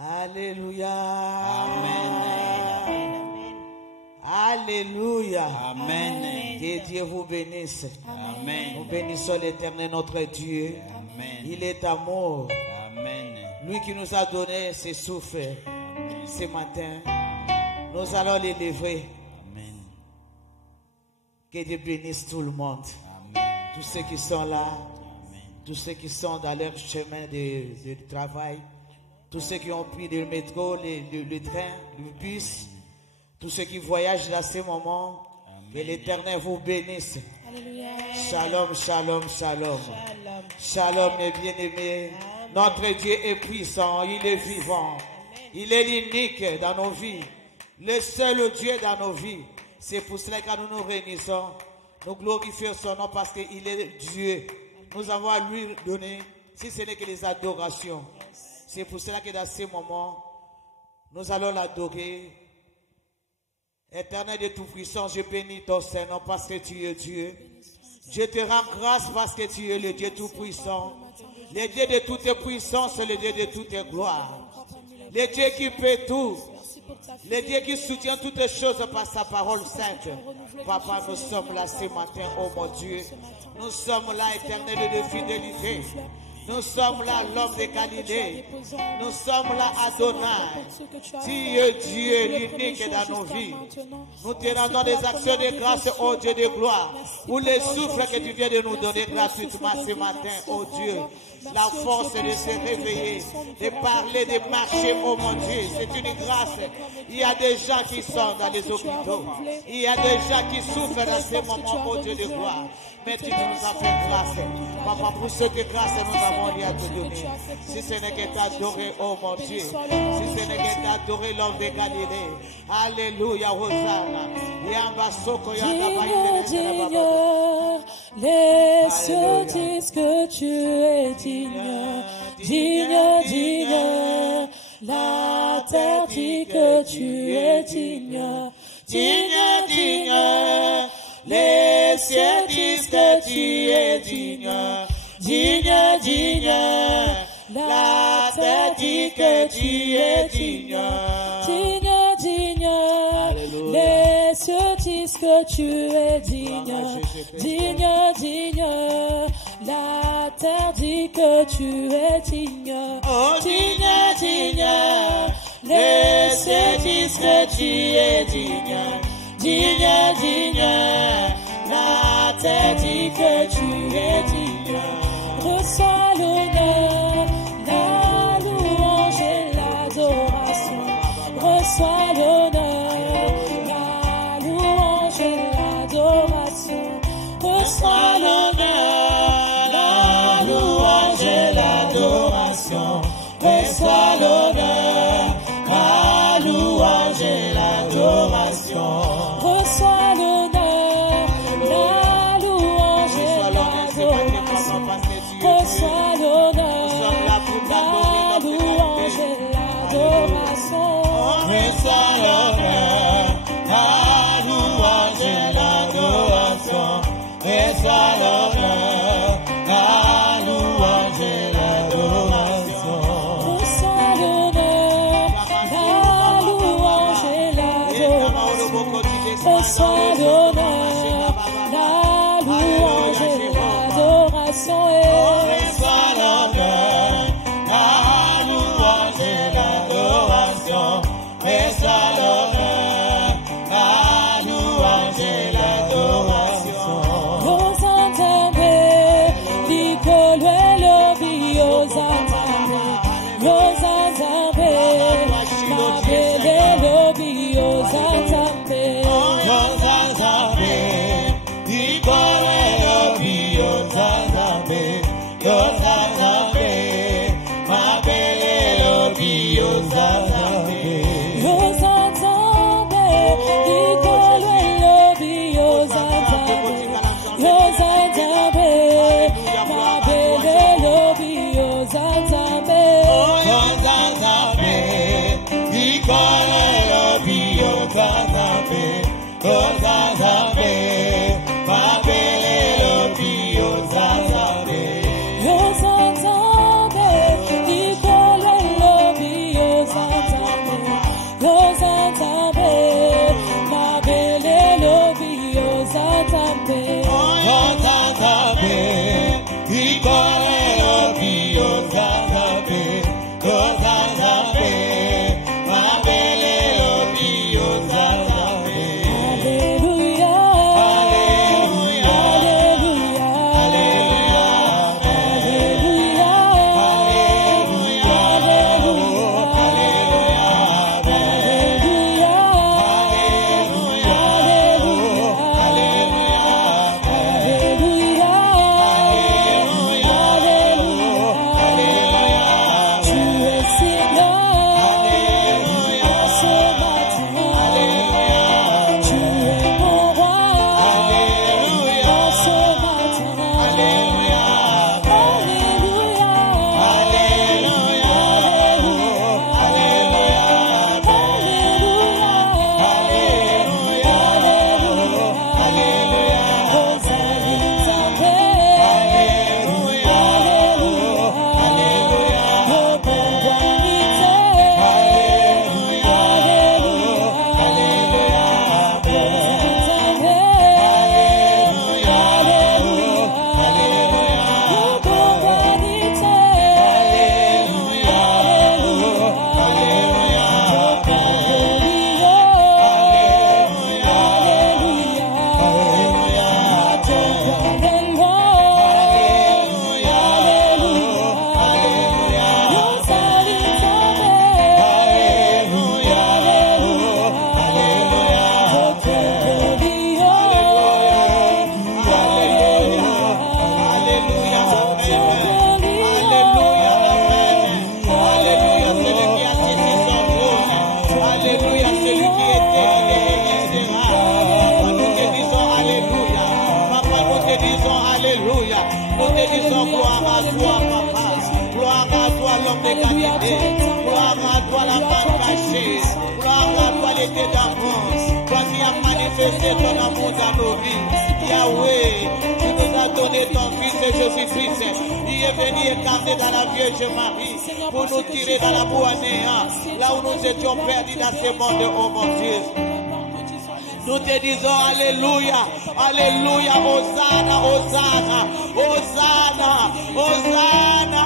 Alléluia. Amen. Alléluia. Amen. Que Dieu vous bénisse. Amen. Nous bénissons l'Éternel notre Dieu. Amen. Il est amour. Amen. Lui qui nous a donné ses souffles ce matin. Nous allons l'élever. Amen. Que Dieu bénisse tout le monde. Amen. Tous ceux qui sont là. Amen. Tous ceux qui sont dans leur chemin de travail. Tous ceux qui ont pris le métro, le train, le bus. Tous ceux qui voyagent dans ces moments. Que l'Éternel vous bénisse. Alléluia. Shalom, shalom, shalom. Shalom, mes bien-aimés. Notre Dieu est puissant, il est vivant. Il est l'unique dans nos vies. Le seul Dieu dans nos vies. C'est pour cela que nous nous réunissons. Nous glorifions son nom parce qu'il est Dieu. Nous avons à lui donner, si ce n'est que les adorations. C'est pour cela que dans ces moments, nous allons l'adorer. Éternel de Tout-Puissant, je bénis ton Saint-Nom parce que tu es Dieu. Je te rends grâce parce que tu es le Dieu Tout-Puissant. Le Dieu de toute puissance, le Dieu de toute gloire. Le Dieu qui peut tout. Le Dieu qui soutient toutes choses par sa parole sainte. Papa, nous sommes là ce matin, oh mon Dieu. Nous sommes là, Éternel de fidélité. Nous sommes là, l'homme de Galilée. Nous sommes là, Adonai. Tu es Dieu, l'unique dans nos vies. Nous te rendons des actions de grâce, ô Dieu de gloire. Pour les souffles que tu viens de nous donner gratuitement ce matin, ô Dieu. La force de se réveiller, de parler, de marcher, oh mon Dieu. C'est une grâce. Il y a des gens qui sont dans les hôpitaux. Il y a des gens qui souffrent dans ces moments, oh Dieu de gloire. Mais tu nous as fait grâce. Papa, pour ce que grâce nous avons rien à te donner. Si ce n'est que t'adorer, oh mon Dieu. Si ce n'est que t'adorer l'homme de Galilée. Alléluia, Hosanna. Les cieux disent que tu es digne, digne, digne. La terre dit que tu es digne, digne, digne. Les cieux disent que tu es digne, digne, digne. La terre dit que tu es digne, digne, digne. Les cieux disent que tu es digne, digne, digne. La terre dit que tu es digne, digne, digne. Les cieux disent que tu es digne, digne, digne. La terre dit que tu es digne. Reçois l'honneur, la louange et l'adoration. Reçois l'honneur, la louange et l'adoration. Reçois l'honneur, la louange et l'adoration. Reçois l'honneur, la louange et l'adoration. Reçois l'honneur, la louange et l'adoration. Reçois l'honneur, la louange et l'adoration. Reçois l'honneur, la louange et l'adoration. Reçois l'honneur, la louange et l'adoration. Reçois l'honneur, la louange et l'adoration. Reçois l'honneur, la louange et l'adoration. Reçois l'honneur, la louange et l'adoration. Reçois l'honneur, la louange et l'adoration. Hosanna, Nicolo Lobi, Hosanna, Hosanna, Mabele Lobi, Hosanna, Hosanna, Nicolo Lobi, Hosanna, Hosanna, Mabele Lobi, Hosanna. Hosanna, à toi, papa. Gloire à toi, l'homme de qualité. Gloire à toi, la main cachée. Gloire à toi, l'été d'amour. Toi qui as manifesté ton amour dans nos vies. Yahweh, tu nous as donné ton fils Jésus-Christ. Il est venu incarner dans la Vierge Marie pour nous tirer dans la boue à néant, là où nous étions perdus dans ce monde, oh mon Dieu. Nous te disons Alléluia, Alléluia, Hosanna, Hosanna, Hosanna, Hosanna,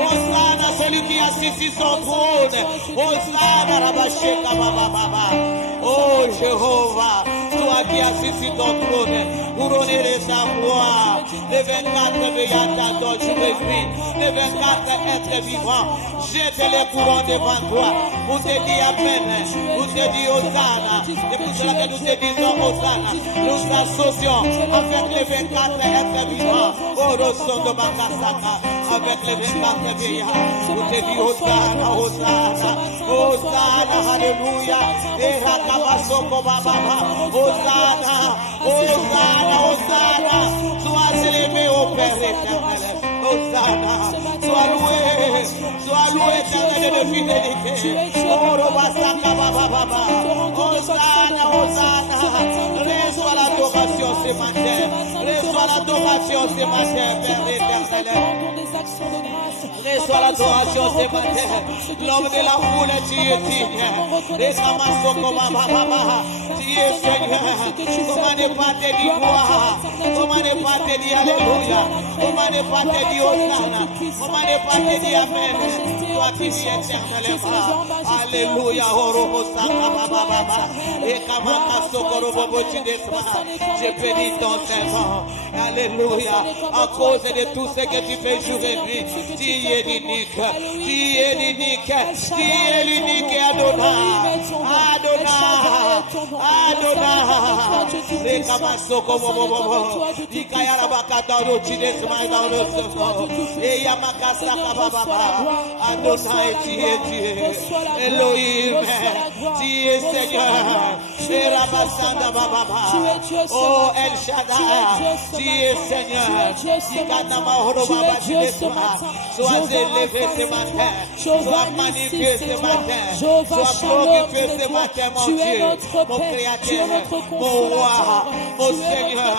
Hosanna, celui qui a assis sur son trône. Hosanna, Rabasheka, Baba. Oh Jéhovah, toi qui as assis sur ton trône, couronné de sa gloire. Les 24 veillants t'adorent, je me suis. Les 24 êtres vivants, jette les courants devant toi. Pour te dire Amen, pour te dire Hosanna. C'est pour cela que nous te disons Hosanna. Nous associons avec les 24 êtres vivants. Oh, Rosondo Bakasaka, avec les 24 veillants. Pour te dire Hosanna, Hosanna, Hosanna, Alléluia. Et Rakabasoko Baba, Hosanna, Hosanna, Hosanna. Sois élevé au Père éternel. Hosanna, sois loué, éternel de fidélité. Oh, Robasaka Baba, Hosanna, Hosanna. Reçois l'adoration ce matin. Reçois l'adoration ce matin, Père éternel. Reçois l'adoration ce matin. L'homme de la foule, tu es digne. Les Samasoko Baba, tu es Seigneur. Comment ne pas te dire gloire? Comment ne pas te dire Alléluia? Comment ne pas te dire Hosanna? Comment ne pas te dire Amen? Toi qui vis éternellement. Alléluia. Baba. Et Kamaka Sokoro Bobo Chidesma. Je bénis ton Saint-Nom. Alléluia. À cause de tout ce que tu fais jour et nuit, tu es l'unique. Tu es l'unique. Tu es l'unique Adonai. Adonai. Et Kamasoko Bobo. Ikayara Bakata Chidesma dans le second. Et Yamakasa Baba. Adonai, tu es Dieu. Elohim, tu es Seigneur. Et Rabasanda Baba. Oh El Shaddai, tu es Seigneur. Ikanama Horobaba Chidesma. Sois élevé ce matin. Sois magnifié ce matin. Sois glorifié ce matin, mon Dieu. Mon Créateur, mon Roi, mon Seigneur,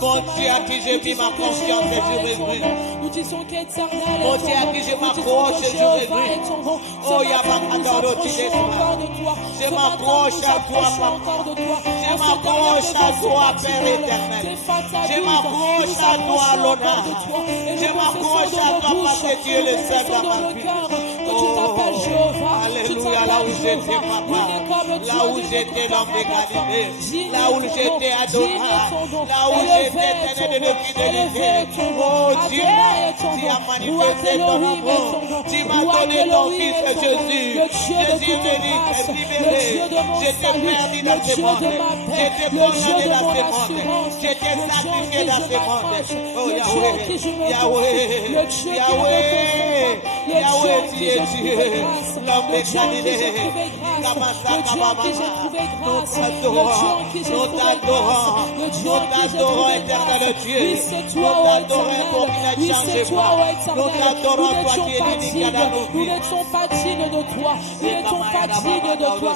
mon Dieu à qui j'ai mis ma confiance et je regrette. Mon Dieu à qui je m'accroche et je regrette. Oh Yabakadoro Chidesma. Je m'accroche à toi, Papa. Je m'accroche à toi, Père éternel. Je m'accroche à toi, l'honneur. Je m'accroche à toi parce que tu es le seul dans ma vie. Oh, alléluia, là où j'étais, Papa. Là où j'étais dans mes Galilées. Là où j'étais Adonai. Là où j'étais éternel de fidélité. Oh Dieu, tu as manifesté ton amour. Tu m'as donné ton fils Jésus. Jésus est libéré. J'étais perdu dans ce monde. J'étais condamné dans ce monde. J'étais sacrifié dans ce monde. Oh Yahweh, Yahweh, tu es Dieu. L'homme de Galilée. Nous t'adorons, éternel Dieu. Nous t'adorons pour qu'il ne change pas. Nous t'adorons, toi qui es l'unique dans nos vies. Nous n'étions pas dignes de toi. Nous n'étions pas dignes de toi.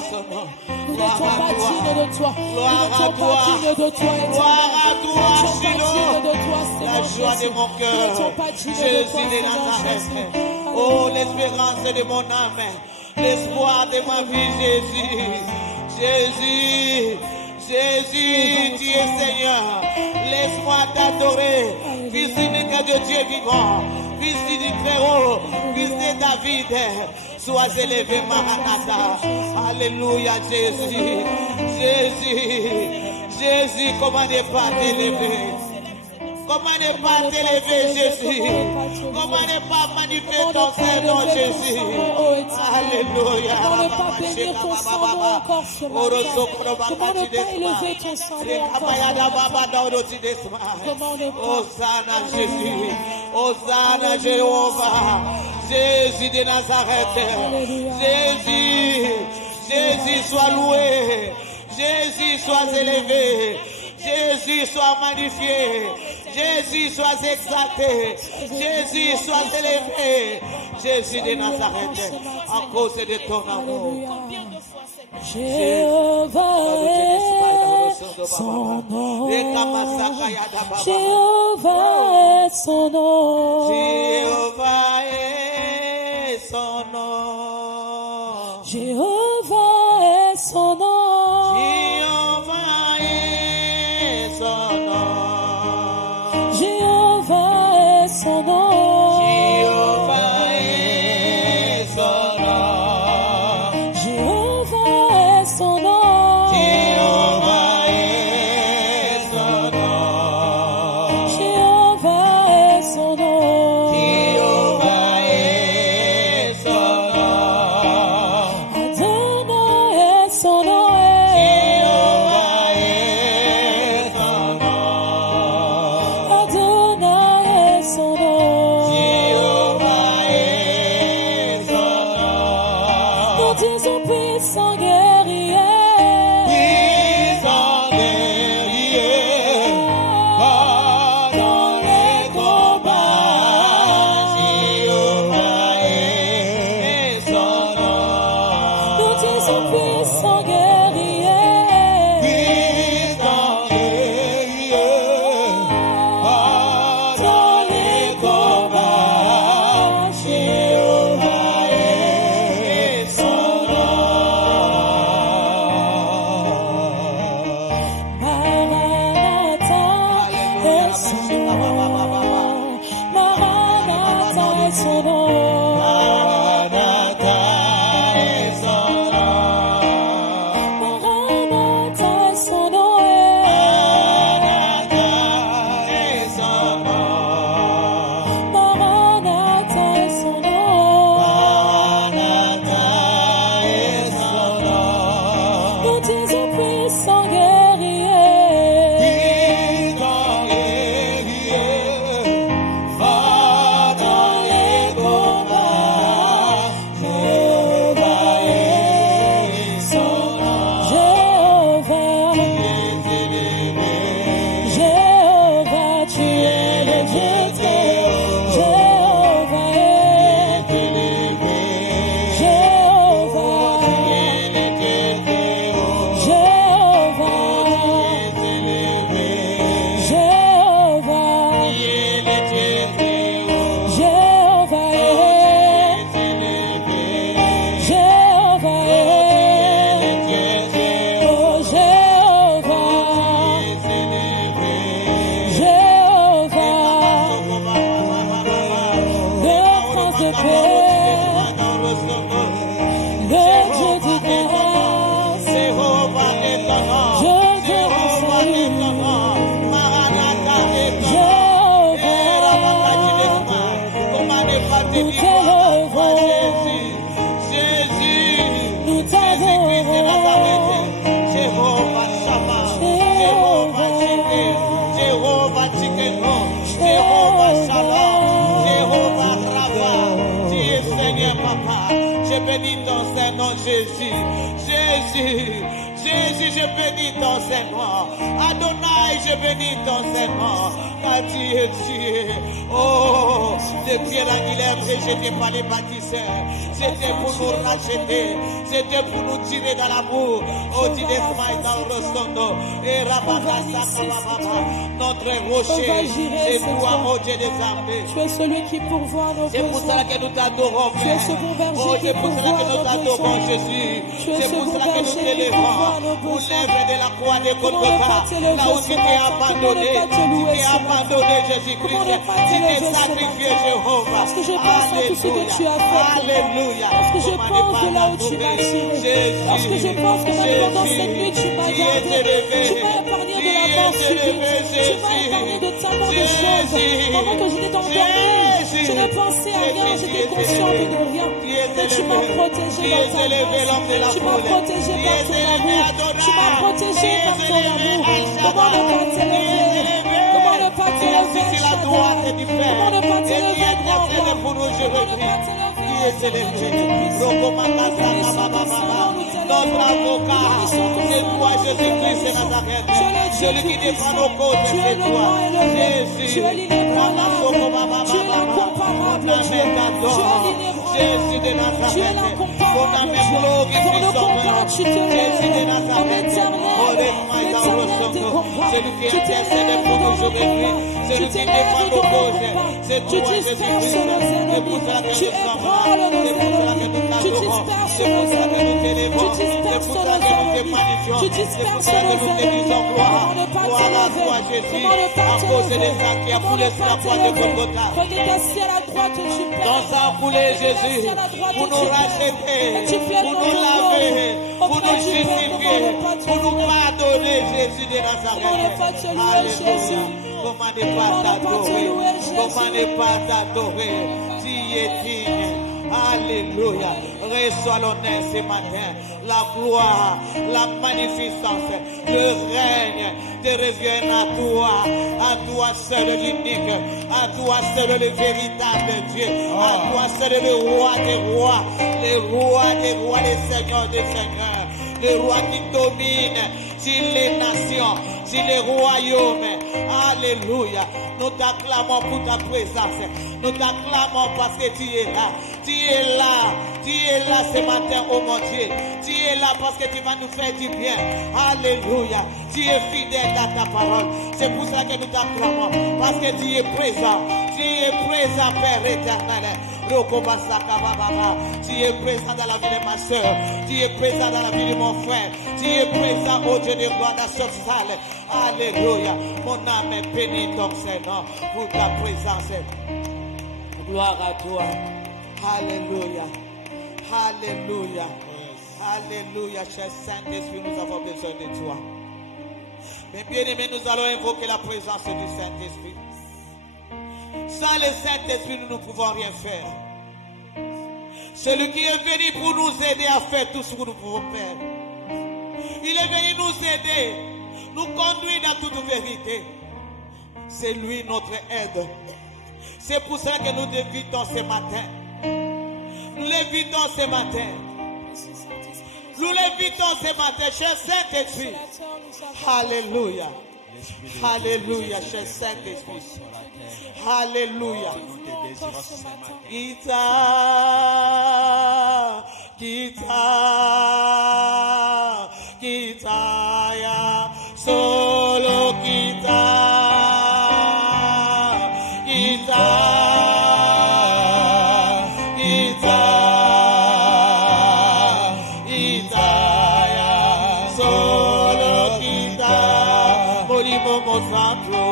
Nous n'étions pas dignes de toi. Gloire à toi. Gloire à toi, Shiloh. La joie de mon cœur. Jésus de Nazareth. Oh, l'espérance de mon âme. L'espoir de ma vie, Jésus, tu es Seigneur. Laisse-moi t'adorer. Fils unique de Dieu vivant. Fils du Très-Haut. Fils de David. Sois élevé, Maranatha. Alléluia, Jésus, comment ne pas t'élever? Comment ne pas t'élever, Jésus? Comment ne pas magnifier ton Saint-Nom, Jésus? Alléluia. Comment ne pas bénir ton Saint-Nom encore ce matin? Comment ne pas élever ton Saint-Nom encore ce matin? Hosanna, Jésus. Hosanna, Jéhovah. Jésus de Nazareth. Jésus, sois loué. Jésus, sois élevé. Jésus, sois magnifié. Jésus, sois exalté. Jésus, sois élevé. Jésus de Nazareth, à cause de ton amour. Jéhovah est son nom. Jéhovah est son nom. Jéhovah est son nom. Jéhovah est son nom. Jéhovah est son nom. Jéhovah est son nom. Jéhovah est son nom. Jéhovah est son nom. Jéhovah est son nom. Jéhovah est son nom. Jéhovah est son nom. Adonai est son nom. Jéhovah est son nom. Adonai est son nom. Jéhovah est son nom. Nous disons puissant guerrier. Puissant guerrier, pendant les combats, Jéhovah est son nom. Nous disons puissant guerrier. Puissant guerrier, pendant les combats, Jéhovah est son nom. Maranatha est son nom. Maranatha est son nom. Maranatha est son nom. Maranatha est son nom. Maranatha est son nom. Maranatha est son nom. Maranatha est son nom. Nous disons puissant guerrier. Puissant guerrier, fort dans les combats, Jéhovah est son nom. Jéhovah, Jéhovah, tu es le Dieu très haut. Jéhovah est Jéhovah, Je bénis ton Saint-Nom, Jésus. Jésus, Jésus, je bénis ton Saint-Nom. Adonai, je bénis ton Saint-Nom. Car tu es Dieu. Oh, depuis l'Aguilère rejeté par les bâtisseurs. C'était pour nous racheter. C'était pour nous tirer dans la boue. Oh, tu desmailles dans le rostondo. Et Rabakasa Kabababa. Notre rocher, c'est toi, oh Dieu des armées. Tu es celui qui pourvoit nos C'est pour cela que nous t'adorons, Tu es ce bon berger Oh, qui c'est pour cela que nous pourvoit nos t'adorons, besoins. Jésus. Tu es C'est ce pour bon cela que nous berger qui t'élevons. pourvoit nos Pour besoins. l'œuvre de la croix de Comment ne Golgotha. pas t'élever Là où ce tu t'es matin? abandonné. Comment ne pas te Tu louer t'es ce matin? abandonné, Jésus-Christ. Comment ne pas Tu t'es t'élever ce sacrifié, matin? Jéhovah. Parce que je pense à tout ce que tu as fait pour moi. Alléluia. Parce que je Comment pense ne de pas là où tu m'as t'adorer? tiré. Parce que je pense que même pendant cette nuit, tu m'as Tu es gardé. élevé. Tu m'as épargné de Tu la es mort subite. élevé, Tu m'as épargné de tellement de choses. Jésus. Pendant que j'étais endormi, je ne pensais à rien, j'étais conscient de rien. Mais tu m'as protégé dans ta grâce. Tu m'as protégé par ton amour. Tu m'as protégé par ton amour. Comment ne pas t'élever? Comment ne pas t'élever, Shaddai? Comment ne pas t'élever, grand roi? Comment ne pas t'élever, Notre notre avocat. C'est toi, Jésus-Christ de Nazareth. Celui qui défend nos causes, c'est toi. Jésus. Tu es l'incomparable Dieu. Jésus de Nazareth. Ton âme glorifie son nom. Jésus de Nazareth. Celui qui intercède pour nous aujourd'hui. Celui qui défend nos causes. C'est toi, Jésus-Christ. C'est pour cela que nous sommes là. C'est pour cela que nous t'adorons. C'est pour cela que nous t'élevons. C'est pour cela que nous te magnifions. C'est pour cela que nous te disons gloire. Gloire à toi, Jésus. À cause des sang qui a coulé sur la croix de Golgotha. Dans sa coulé, Jésus, pour nous racheter, pour nous laver, pour nous justifier, pour nous pardonner, Jésus de Nazareth. Alléluia. Comment ne pas t'adorer? Comment ne pas t'adorer? Tu es digne. Alléluia. Reçois l'honneur ce matin. La gloire, la magnificence, le règne te revient à toi seul l'unique, à toi seul le véritable Dieu, à toi seul le roi des rois, le roi des rois, le seigneur des seigneurs, le roi qui domine sur les nations, sur les royaumes. Alléluia. Nous t'acclamons pour ta présence. Nous t'acclamons parce que tu es là. Tu es là. Tu es là ce matin, oh mon Dieu. Tu es là parce que tu vas nous faire du bien. Alléluia. Tu es fidèle à ta parole. C'est pour ça que nous t'acclamons. Parce que tu es présent. Tu es présent, Père éternel. Tu es présent dans la vie de ma soeur. Tu es présent dans la vie de mon frère. Tu es présent au Dieu de gloire dans cette salle. Alléluia. Mon âme est bénie ton Seigneur pour ta présence. Gloire à toi. Alléluia. Alléluia. Alléluia. Cher Saint-Esprit, nous avons besoin de toi. Mais bien aimé, nous allons invoquer la présence du Saint-Esprit. Sans le Saint-Esprit, nous ne pouvons rien faire. Celui qui est venu pour nous aider à faire tout ce que nous pouvons faire. Il est venu nous aider, nous conduire dans toute vérité. C'est lui notre aide. C'est pour cela que nous l'évitons ce matin. Nous l'évitons ce matin. Nous l'évitons ce matin, cher Saint-Esprit. Alléluia. Alléluia, cher Saint-Esprit. Alléluia. Kita, ya, solo kita, ya, solo kita, molimo santo.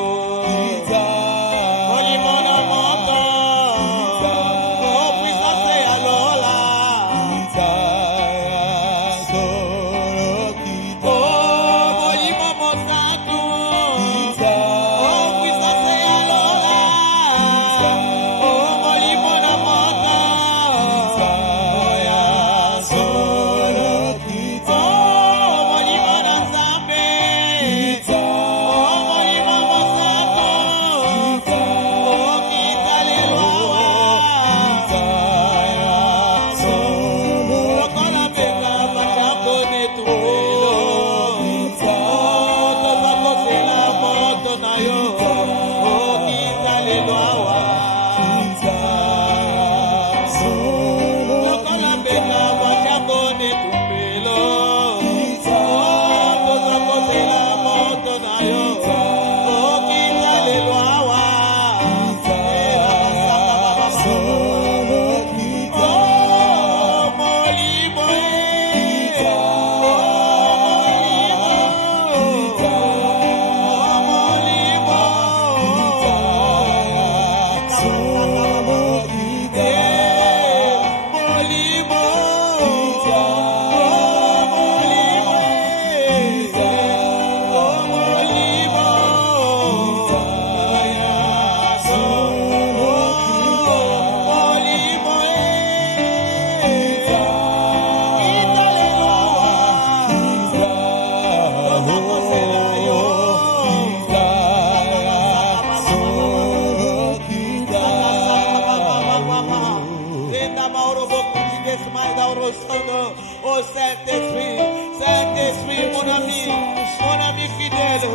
Saint-Esprit, Saint-Esprit, mon ami fidèle.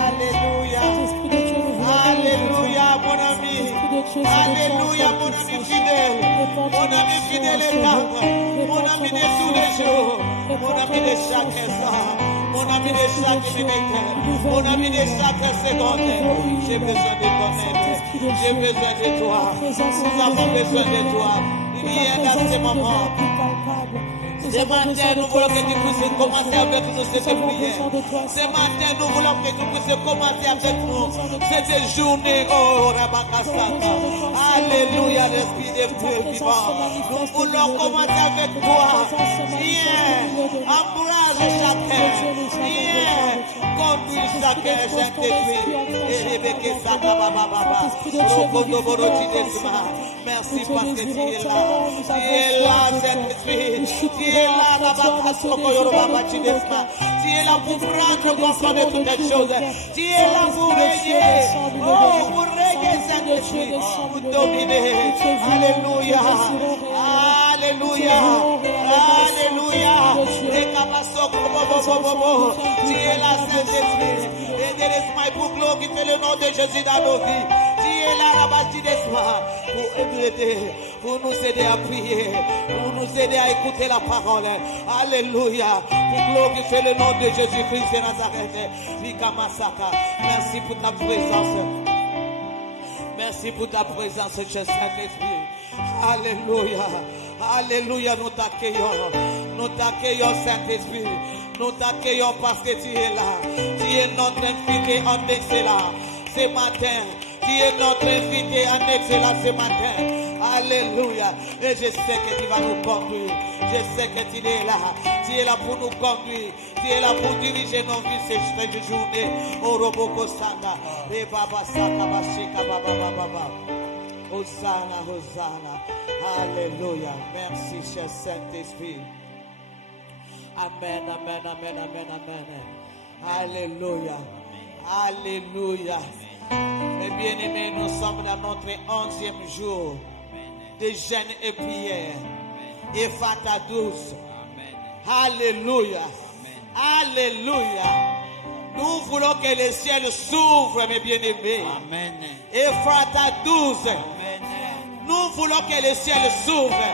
Alléluia. Alléluia, mon ami. Alléluia, mon ami fidèle. Mon ami fidèle est là. Mon ami de tous les jours. Mon ami de chaque instant. Mon ami de chaque minute. Mon ami de chaque seconde. J'ai besoin de ton aide. J'ai besoin de toi. Nous avons besoin de toi. Viens dans ces moments. Ce matin, nous voulons que tu puisses commencer avec nous cette prière. Ce matin, nous voulons que tu puisses commencer avec nous cette journée. Oh, Rabakasata. Alléluia, l'Esprit de Dieu vivant. Nous voulons commencer avec toi. Viens, embrase chacun. Viens, conduis chacun, Saint-Esprit. Et Rebeke Saka Baba Baba. Merci parce que tu es là. Tu es là, Saint-Esprit. Tu es là, tu es là pour prendre contrôle de toutes les choses. Tu es là pour régner. Oh, pour régner, Saint-Esprit. Pour dominer. Alléluia. Alléluia. Alléluia. Tu es là, Saint-Esprit. Et délaisse-moi pour glorifier le nom de Jésus dans nos vies. Tu es là, rabattu de soi, pour nous aider à prier, pour nous aider à écouter la parole. Alléluia. Pour glorifier le nom de Jésus-Christ de Nazareth. Merci pour ta présence. Merci pour ta présence, Saint-Esprit. Alléluia. Alléluia. Nous t'accueillons. Nous t'accueillons, Saint-Esprit. Nous t'accueillons parce que tu es là. Tu es notre invité en excellence ce matin. Tu es notre invité en excellence ce matin. Alléluia. Et je sais que tu vas nous conduire. Je sais que tu es là. Tu es là pour nous conduire. Tu es là pour diriger nos vies cette journée. Oroboko Sanga. Et Baba Saka Bashika Baba Baba. Hosanna, Hosanna. Alléluia. Merci, cher Saint-Esprit. Amen, amen, amen, amen, amen. Alléluia. Alléluia. Mes bien-aimés, nous sommes dans notre 11e jour de jeûne et prière. Et Fata 12. Alléluia. Alléluia. Nous voulons que le ciel s'ouvre, mes bien-aimés. Amen. Et Fata 12. Nous voulons que le ciel s'ouvre.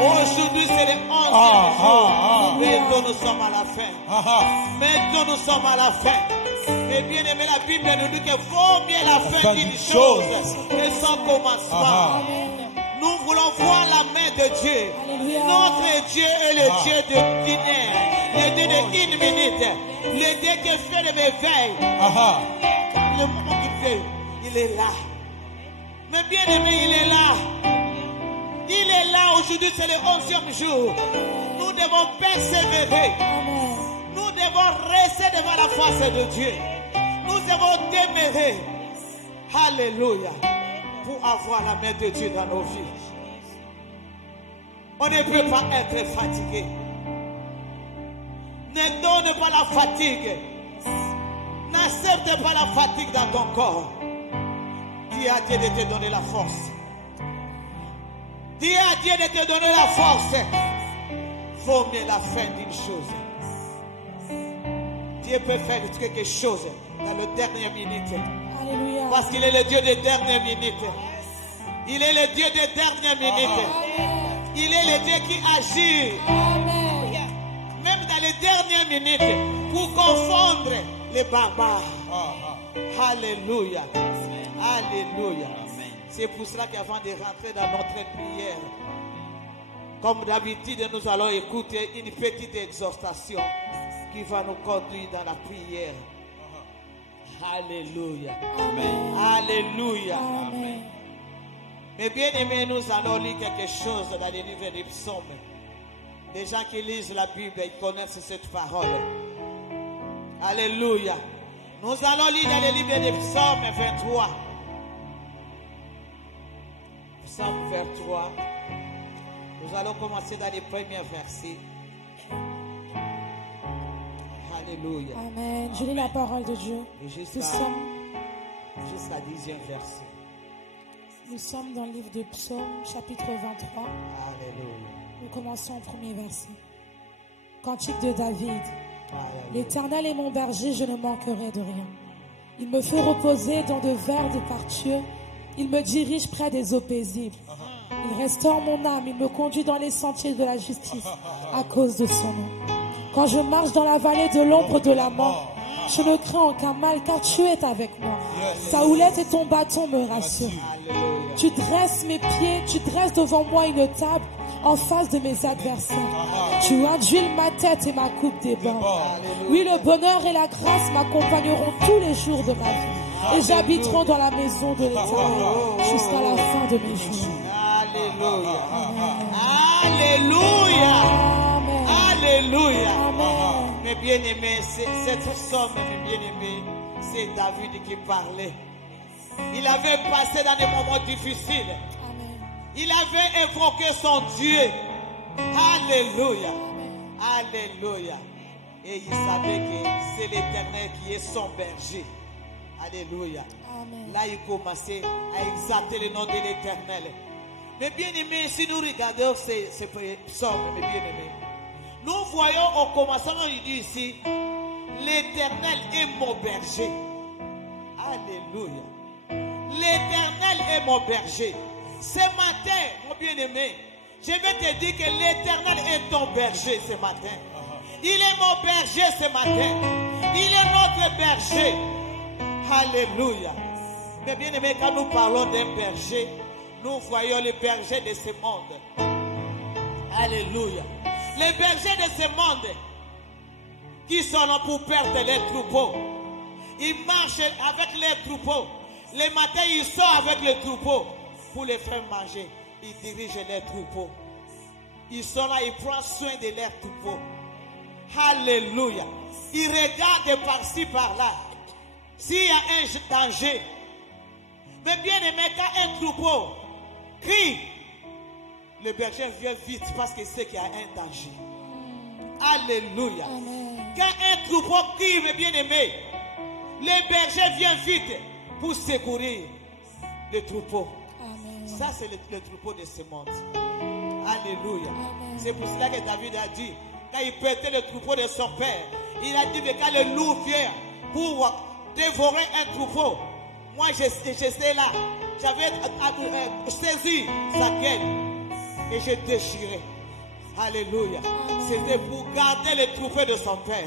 Aujourd'hui, c'est le 11e jour. Maintenant, nous sommes à la fin. Maintenant, nous sommes à la fin. Et bien aimé, la Bible nous dit que vaut mieux la fin d'une chose que son commencement. Nous voulons voir la main de Dieu. Notre Dieu est le Dieu de dîner, le Dieu de une minute, le Dieu qui fait le réveil. Le moment qu'il fait, il est là. Mais bien aimé, il est là. Il est là. Aujourd'hui, c'est le 11e jour. Nous devons persévérer. Nous devons rester devant la face de Dieu. Nous devons demeurer. Alléluia. Pour avoir la main de Dieu dans nos vies. On ne peut pas être fatigué. Ne donne pas la fatigue. N'accepte pas la fatigue dans ton corps. Dis à Dieu de te donner la force. Dis à Dieu de te donner la force. Vaut mieux la fin d'une chose. Dieu peut faire quelque chose dans la dernière minute. Alléluia. Parce qu'il est le Dieu des dernières minutes. Il est le Dieu des dernières minutes. Il est le Dieu qui agit. Même dans les dernières minutes. Pour confondre les barbares. Alléluia. Alléluia. C'est pour cela qu'avant de rentrer dans notre prière, comme d'habitude, nous allons écouter une petite exhortation qui va nous conduire dans la prière. Alléluia. Amen. Alléluia. Amen. Mais bien aimés, nous allons lire quelque chose dans les livres des psaumes. Les gens qui lisent la Bible, ils connaissent cette parole. Alléluia. Nous allons lire dans les livres des psaumes 23. Psaume 23. Nous allons commencer dans les premiers versets. Alléluia. Amen. Je lis la parole de Dieu. Et Jusqu'à 10e verset. Nous sommes dans le livre de Psaume, chapitre 23. Alléluia. Nous commençons au premier verset. Cantique de David. L'Éternel est mon berger, je ne manquerai de rien. Il me fait reposer dans de vertes pâtures. Il me dirige près des eaux paisibles. Il restaure mon âme. Il me conduit dans les sentiers de la justice à cause de son nom. Quand je marche dans la vallée de l'ombre de la mort, je ne crains aucun mal car tu es avec moi. Ta houlette et ton bâton me rassurent. Tu dresses mes pieds, tu dresses devant moi une table en face de mes adversaires. Tu induis ma tête et ma coupe déborde. Oui, le bonheur et la grâce m'accompagneront tous les jours de ma vie. Et j'habiterai dans la maison de l'Éternel jusqu'à la fin de mes jours. Alléluia. Alléluia. Amen. Alléluia. Amen. Mes bien-aimés, cette somme, mes bien-aimés, c'est David qui parlait. Il avait passé dans des moments difficiles. Amen. Il avait évoqué son Dieu. Alléluia. Alléluia. Et il savait que c'est l'Éternel qui est son berger. Alléluia. Amen. Là, il commençait à exalter le nom de l'Éternel. Mais bien aimés, si nous regardons ces psaumes, mes bien-aimés, nous voyons au commencement, il dit ici, l'Éternel est mon berger. Alléluia. L'Éternel est mon berger. Ce matin, mon bien-aimé, je vais te dire que l'Éternel est ton berger ce matin. Il est mon berger ce matin. Il est notre berger. Alléluia. Mais bien aimé, quand nous parlons d'un berger, nous voyons le berger de ce monde. Alléluia. Les bergers de ce monde qui sont là pour perdre les troupeaux. Ils marchent avec les troupeaux. Les matins, ils sortent avec les troupeaux pour les faire manger. Ils dirigent les troupeaux. Ils sont là, ils prennent soin de leurs troupeaux. Alléluia. Ils regardent par-ci, par-là. S'il y a un danger. Mais bien aimé, quand un troupeau crie, le berger vient vite parce qu'il sait qu'il y a un danger. Alléluia. Amen. Quand un troupeau crie, mes bien aimé, le berger vient vite pour secourir le troupeau. Amen. Ça, c'est le troupeau de ce monde. Alléluia. Amen. C'est pour cela que David a dit, quand il pétait le troupeau de son père, il a dit que quand le loup vient pour dévorer un troupeau, moi j'étais là, j'avais saisi sa gueule et j'ai déchiré. Alléluia. C'était pour garder le troupeau de son père.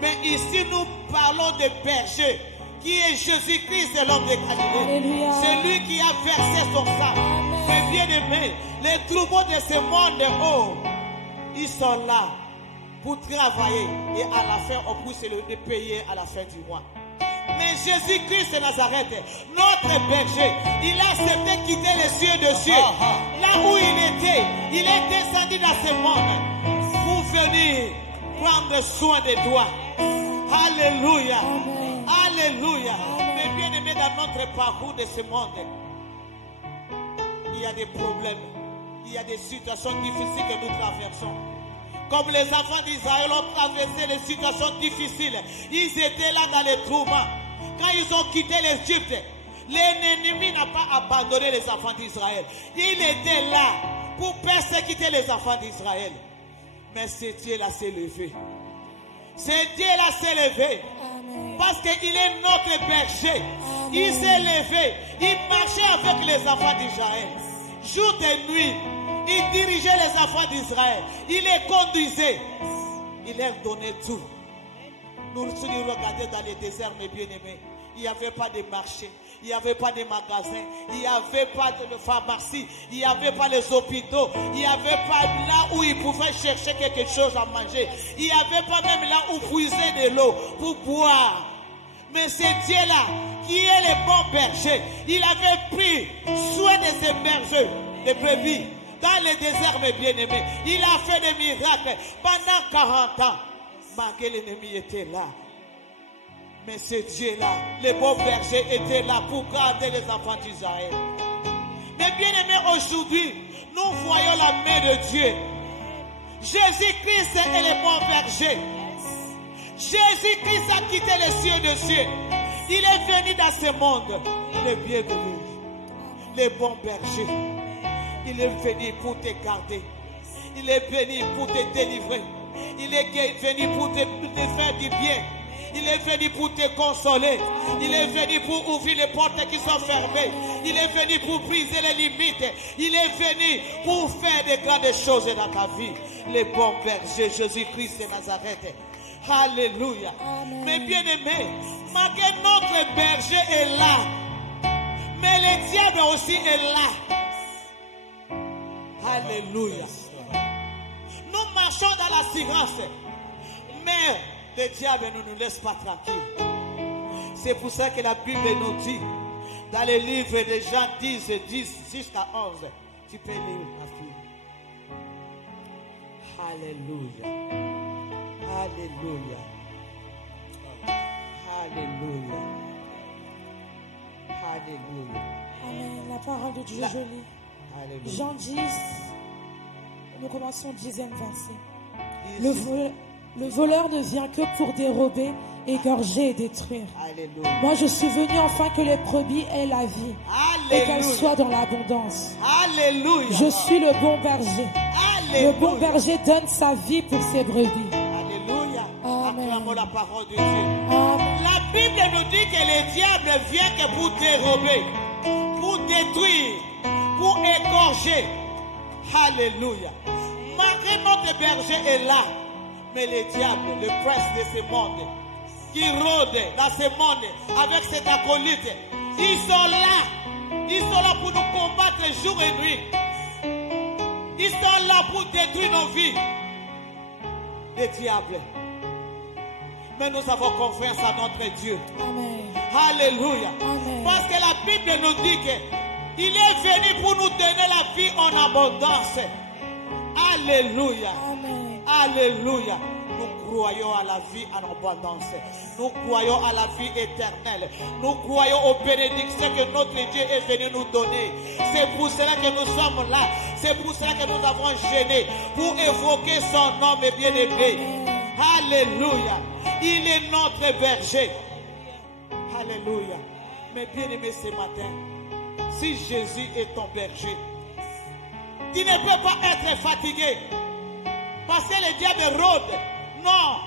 Mais ici nous parlons de berger qui est Jésus-Christ, l'homme de Galilée. Alléluia. C'est lui qui a versé son sang. Mais bien aimé, les troupeaux de ce monde, oh, ils sont là pour travailler et à la fin on puisse le payer à la fin du mois. Mais Jésus-Christ de Nazareth, notre berger, il a accepté quitter les cieux de cieux. Là où il était, il est descendu dans ce monde pour venir prendre soin de toi. Alléluia. Amen. Alléluia. Mais bien aimé, dans notre parcours de ce monde, il y a des problèmes, il y a des situations difficiles que nous traversons. Comme les enfants d'Israël ont traversé les situations difficiles, ils étaient là dans les tourments. Quand ils ont quitté l'Égypte, l'ennemi n'a pas abandonné les enfants d'Israël. Il était là pour persécuter les enfants d'Israël. Mais ce Dieu-là s'est levé. Ce Dieu-là s'est levé. Amen. Parce qu'il est notre berger. Il s'est levé. Il marchait avec les enfants d'Israël. Jour et nuit, il dirigeait les enfants d'Israël. Il les conduisait. Il leur donnait tout. Nous, si nous regardions dans les déserts, mes bien-aimés, il n'y avait pas de marché, il n'y avait pas de magasins, il n'y avait pas de pharmacie, il n'y avait pas les hôpitaux, il n'y avait pas là où ils pouvaient chercher quelque chose à manger, il n'y avait pas même là où puiser de l'eau pour boire. Mais c'est Dieu-là qui est le bon berger. Il avait pris soin de ses bergers, des brebis, dans le désert, mes bien-aimés. Il a fait des miracles pendant 40 ans. Malgré l'ennemi était là. Mais ce Dieu-là, le bon berger, était là pour garder les enfants d'Israël. Mais bien aimés, aujourd'hui, nous voyons la main de Dieu. Jésus-Christ est le bon berger. Jésus-Christ a quitté les cieux de cieux. Il est venu dans ce monde. Il est bienvenu. Le bon berger. Il est venu pour te garder. Il est venu pour te délivrer. Il est venu pour te faire du bien. Il est venu pour te consoler. Il est venu pour ouvrir les portes qui sont fermées. Il est venu pour briser les limites. Il est venu pour faire de grandes choses dans ta vie. Le bon berger, Jésus-Christ de Nazareth. Alléluia. Mes bien-aimés, malgré notre berger est là, mais le diable aussi est là. Alléluia. Nous marchons dans l'assurance, mais le diable ne nous laisse pas tranquilles. C'est pour ça que la Bible nous dit, dans le livre de Jean 10 jusqu'à 11, tu peux lire, ma fille. Alléluia. Alléluia. Alléluia. Alléluia. Amen. La parole de Dieu, je lis. Alléluia. Jean 10, nous commençons au 10e verset. Le voleur ne vient que pour dérober, égorger et détruire. Alléluia. Moi, je suis venu afin que les brebis aient la vie et qu'elles soient dans l'abondance. Alléluia. Je suis le bon berger. Alléluia. Le bon berger donne sa vie pour ses brebis. Alléluia. Amen. Acclamons la parole de Dieu. Amen. La Bible nous dit que le diable vient que pour dérober, pour détruire, pour égorger. Alléluia. Malgré notre berger est là, mais le diable, le prince de ce monde, qui rôde dans ce monde avec ses acolytes, ils sont là. Ils sont là pour nous combattre jour et nuit. Ils sont là pour détruire nos vies. Le diable. Mais nous avons confiance à notre Dieu. Amen. Alléluia. Amen. Parce que la Bible nous dit qu'il est venu pour nous donner la vie en abondance. Alléluia. Amen. Alléluia. Nous croyons à la vie en abondance. Nous croyons à la vie éternelle. Nous croyons aux bénédictions que notre Dieu est venu nous donner. C'est pour cela que nous sommes là. C'est pour cela que nous avons gêné. Pour évoquer son nom, mes bien-aimés. Alléluia. Il est notre berger. Alléluia. Mes bien-aimés, ce matin, si Jésus est ton berger, tu ne peux pas être fatigué. Parce que le diable rôde. Non.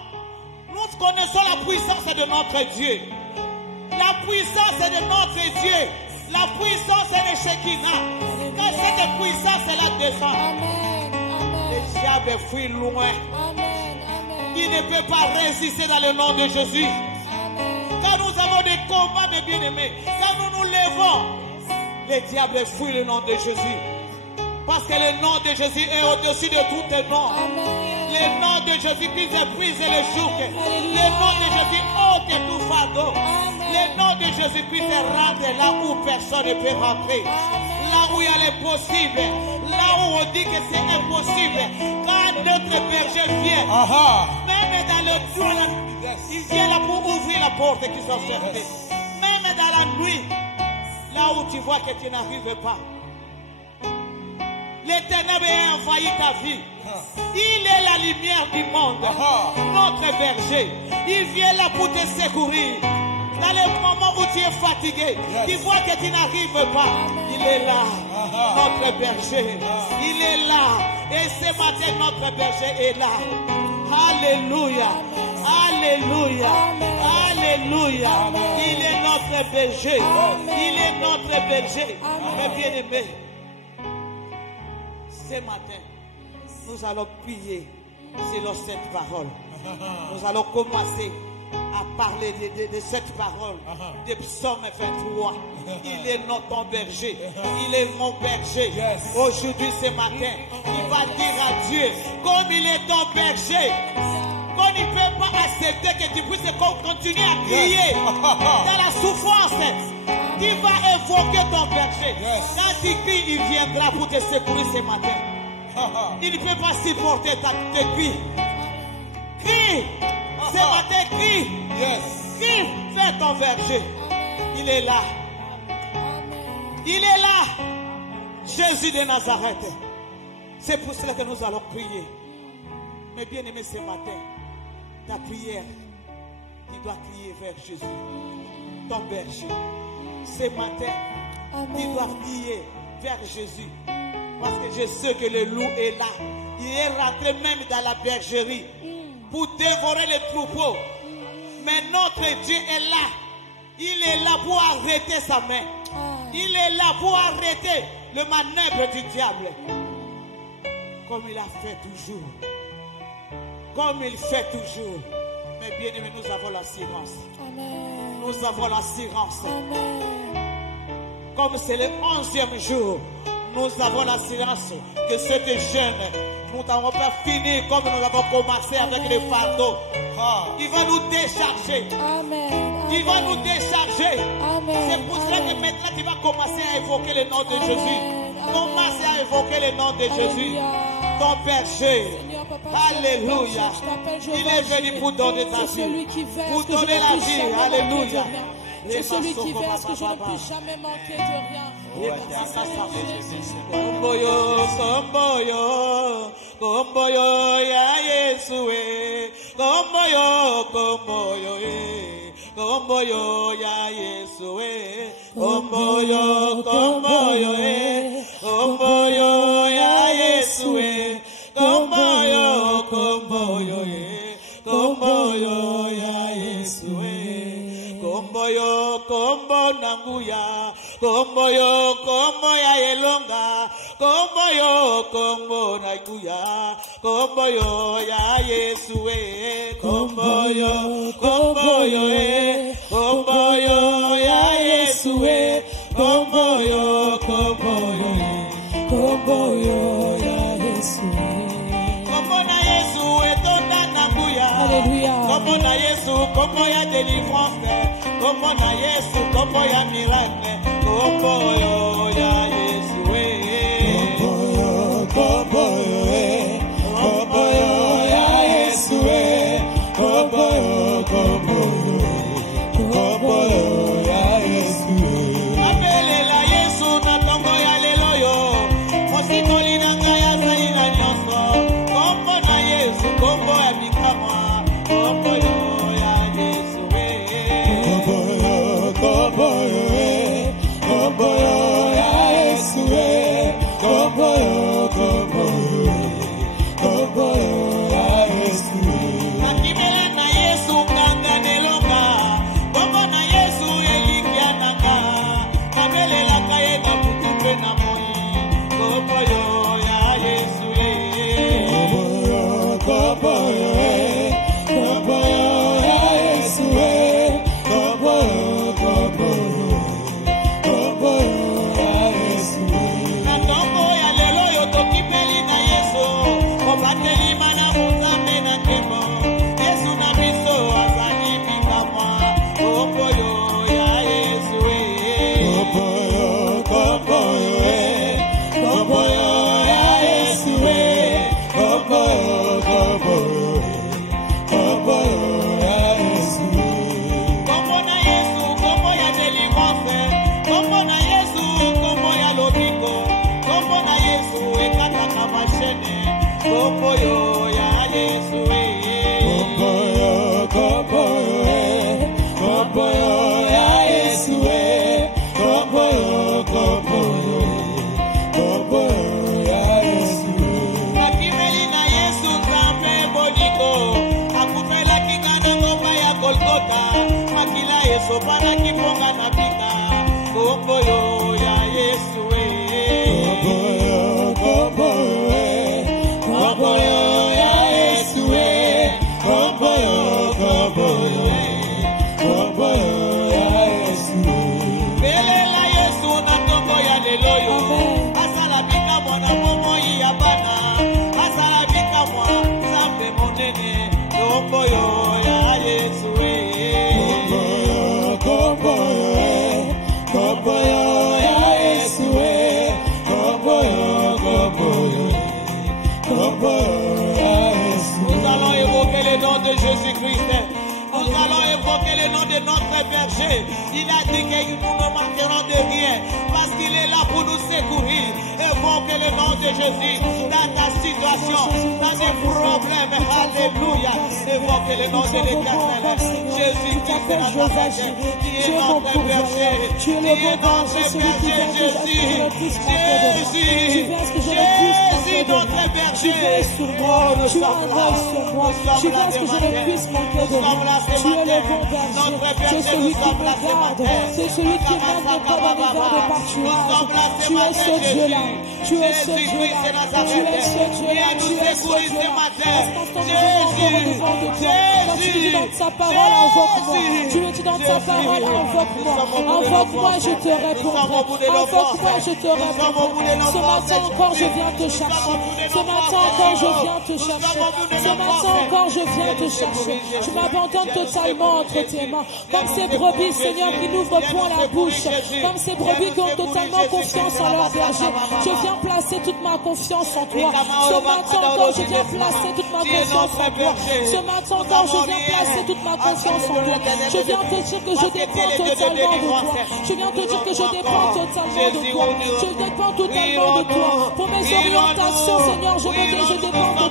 Nous connaissons la puissance de notre Dieu. La puissance de notre Dieu. La puissance de Shekinah. Quand cette puissance la descend, Amen. Amen. le diable fuit loin. Amen. Amen. Il ne peut pas résister dans le nom de Jésus. Amen. Quand nous avons des combats, mes bien-aimés, quand nous nous levons, le diable fuit le nom de Jésus. Parce que le nom de Jésus est au-dessus de tout le nom. Amen. Le nom de Jésus-Christ brise le joug. Le nom de Jésus ôte tout fardeau. Le nom de Jésus-Christ rentre là où personne ne peut rentrer. Là où il y a l'impossible. Là où on dit que c'est impossible. Quand notre berger vient, même dans le jour, il vient là pour ouvrir la porte qui sont fermées. Même dans la nuit, là où tu vois que tu n'arrives pas. L'Éternel a envahi ta vie. Il est la lumière du monde. Notre berger. Il vient là pour te secourir. Dans les moments où tu es fatigué, tu vois que tu n'arrives pas. Il est là. Notre berger. Il est là. Et ce matin, notre berger est là. Alléluia. Alléluia. Alléluia. Il est notre berger. Il est notre berger. Mes bien-aimés. Ce matin, nous allons prier selon cette parole. Nous allons commencer à parler de cette parole, de Psaume 23. Il est notre berger. Il est mon berger. Aujourd'hui, ce matin, il va dire à Dieu, comme il est ton berger, qu'on ne peut pas accepter que tu puisses continuer à crier dans la souffrance. Tu vas évoquer ton berger. Quand tu cries, il viendra pour te secourir ce matin. Il ne peut pas supporter tes cris. Crie. Ce matin, crie. Crie. Fais ton berger. Il est là. Il est là. Jésus de Nazareth. C'est pour cela que nous allons prier. Mais bien aimé, ce matin, ta prière, tu dois crier vers Jésus, ton berger. Ce matin, tu dois prier vers Jésus. Parce que je sais que le loup est là. Il est rentré même dans la bergerie pour dévorer les troupeaux. Mais notre Dieu est là. Il est là pour arrêter sa main. Il est là pour arrêter le manœuvre du diable. Comme il a fait toujours. Comme il fait toujours. Mais bien aimé, nous avons l'assurance. Nous avons l'assurance. Comme c'est le 11e jour, nous avons l'assurance que cette jeune, nous n'avons pas fini comme nous avons commencé avec les fardeaux. Il va nous décharger. Il va nous décharger. C'est pour cela que maintenant tu vas commencer à évoquer le nom de Jésus. Commencez à évoquer le nom de Jésus. Ton berger. Alléluia. Il est venu pour donner ta vie. Pour donner la vie. Alléluia. C'est celui qui verse que je ne peux jamais manquer de rien. Komboyo, komboyo, komboyo ya Yesue. Komboyo, komboyo, komboyo ya Yesue. Komboyo, komboyo, komboyo ya Yesue. Komboyo, komboyo, komboyo ya Yesue. Komboyo, kombo nanguya, komboyo, kombo ya elonga, komboyo, kombo nanguya, komboyo ya Yesue, komboyo, komboyo, komboyo ya Yesue, komboyo, komboyo, komboyo ya Yesue. Kombo na Yesue, tonda nanguya, kombo na Yesu, kombo ya délivrance. Kombo na Yesu, kombo ya miracle, kombo ya Yesu, kombo ya Yesu, kombo ya Yesu. Apelela Yesu na tongo ya lelo yo, mosikoli na ngai azali na nyonso. Kombo na Yesu, kombo ya mikama, kombo ya Yesu. Komboyo ya Yesu, komboyo, komboyo ya Yesu. Nakimela na Yesu kanga nelonga, kombo na Yesu elikia nanga, kabelela kaye na mutupe na moi, komboyo ya Yesu, komboyo, komboyo ya Yesu, komboyo, komboyo. Komboyo ya Yesu, komboyo, komboyo, komboyo ya Yesu, komboyo, komboyo, komboyo ya Yesu. Nakimeli na Yesu kambe boniko, akupela kingana ngoma ya Golgotha, makila Yesu pana kiponga na pika, komboyo ya Yesu, komboyo, komboyo. Komboyo ya Yesu, komboyo, komboyo, komboyo ya Yesu. Belela Yesu na tongo ya leloyo, asala bika mwana momoi ya bana, asala bika mwana zambe monene, komboyo ya Yesu. Komboyo, komboyo, komboyo ya Yesu, komboyo, komboyo. Nous allons évoquer le nom de Jésus-Christ. Nous allons évoquer le nom de notre berger. Il a dit que nous ne manquerons de rien parce qu'il est là pour nous secourir. Évoquez le nom de Jésus dans ta situation, dans tes problèmes. Alléluia. Évoquez exalté le nom de l'Éternel. Jésus-Christ est notre berger, qui est notre berger, qui est notre berger, Jésus. Jésus, notre berger. Oh, nous sommes là. Tu veux que je ne puisse manquer de rien. Tu es le bon berger. C'est celui qui me garde. C'est celui qui m'aide de comme un hiver de pâturage. Tu es ce Dieu-là. Tu es ce Dieu-là. Tu es ce Dieu-là. Tu es ce Dieu-là. Quand tu dis dans ta parole, invoque-moi. Tu me dis dans ta parole, invoque-moi. Invoque-moi, je te répondrai. Invoque-moi, je te répondrai. Ce matin encore, je viens te chercher. Ce matin encore, je viens te chercher. Ce matin encore, je viens te chercher. Je m'abandonne totalement entre tes mains. Comme ces brebis, Seigneur, qui n'ouvrent point la bouche. Comme ces brebis qui ont totalement confiance en leur berger. Je viens placer toute ma confiance en toi. Ce matin encore, je viens placer toute ma confiance en toi. Ce matin encore, je viens placer toute ma confiance en toi. Je viens te dire que je dépends totalement de toi. Je viens te dire que je dépends totalement de toi. Je dépends totalement de toi. Pour mes orientations, Seigneur, je dépends totalement de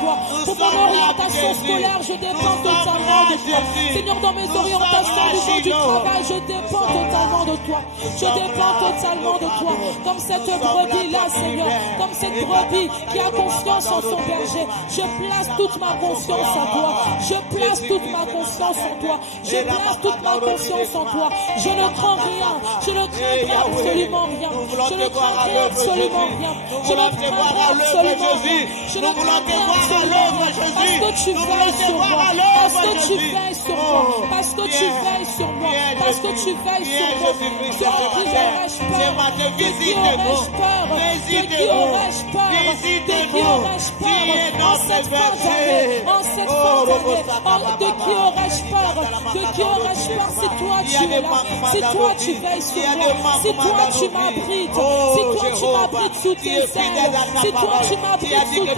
toi. Pour mon orientation scolaire, je dépends totalement de toi. Seigneur, dans mes orientations au niveau du travail, je dépends totalement de toi. Je dépends totalement de toi. Comme cette brebis-là, Seigneur. Comme cette brebis qui a confiance en son berger. Je place toute ma confiance en toi. Je place toute ma confiance en toi. Je place toute ma confiance en toi. Je ne crains rien. Je ne craindrai absolument rien. Je ne craindrai absolument rien. Je ne craindrai absolument rien. Je ne craindrai absolument rien. Parce que tu veilles sur moi. Parce que tu veilles sur moi. Parce que tu veilles sur moi. Parce que tu veilles sur moi. Sur qui aurais-je peur? De qui aurais-je peur? De qui aurais-je peur? De qui aurais-je peur? En cette fin d'année. En cette fin d'année. De qui aurais-je peur? De qui aurais-je peur si toi tu es là? Si toi tu veilles sur moi? Si toi tu m'abrites? Si toi tu m'abrites sous tes ailes? Si toi tu m'abrites sous tes ailes?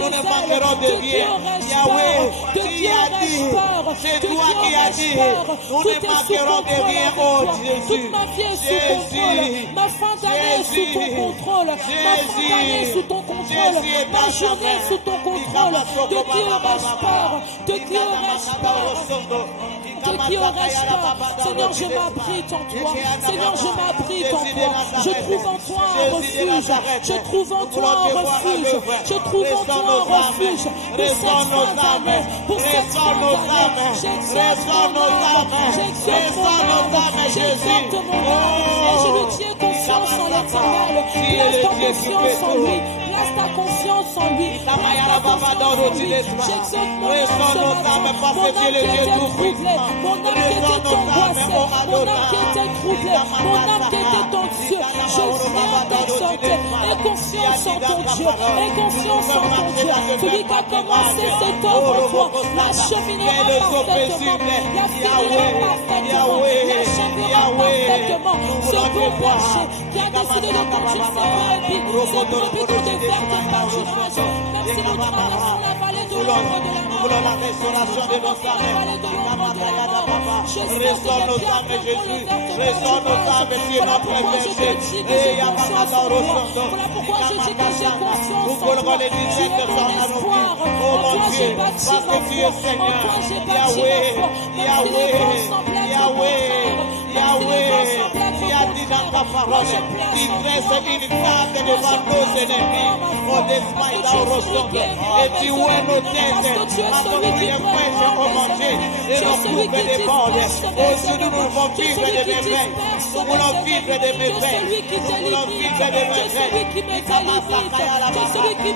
De qui aurais-je peur? De qui aurais-je peur? C'est toi qui as dit, nous ne manquerons de rien, oh Jésus. Toute ma vie est sous contrôle. Ma fin d'année est sous ton contrôle. Ma fin d'année est sous ton contrôle. Ma journée est sous ton contrôle. De qui aurais-je peur? De qui aurais-je peur? De qui aurais-je peur? Seigneur, je m'abrite en toi. Seigneur, je m'abrite en toi. Je trouve en toi un refuge. Je trouve en toi un refuge. Je trouve en toi un refuge. De cette fin d'année. Pour cette fin d'année. J'exalte mon âme. J'exalte mon âme. J'exalte mon âme. Et je lui tiens confiance en l'Éternel. Place ta confiance en lui. Place ta confiance en lui. Place ta confiance en lui. J'exalte mon âme ce matin. Mon âme qui était troublée. Mon âme qui était angoissée. Mon âme qui était troublée. Mon âme qui était anxieuse. Je viens t'exhorter. Aie confiance en ton Dieu. Aie confiance en ton Dieu. Celui qui a commencé cette œuvre en toi, l'acheminera parfaitement. La finira parfaitement. L'achèvera parfaitement. Ce bon berger qui a décidé de conduire ses brebis. Ses brebis dans des verts de pâturage. Même si nous traversons la vallée de l'ombre de la mort. La restauration de nos âmes. Restaure nos âmes, Jésus. Restaure nos âmes, tu es notre berger. Et voilà pourquoi je dis que j'ai confiance en toi. Tu es mon espoir. En toi j'ai bâti ma foi. En toi j'ai bâti ma foi. Même si les vents semblent être contraires. Tu as dit dans ta parole, il dresse une table devant nos ennemis. On despise our ressemble. Et tu es nos têtes. Maintenant nous les prêches, oh mon Dieu. Et nos coupes des bords. Aujourd'hui nous voulons vivre de merveilles. Nous voulons vivre de merveilles. Nous voulons vivre de merveilles.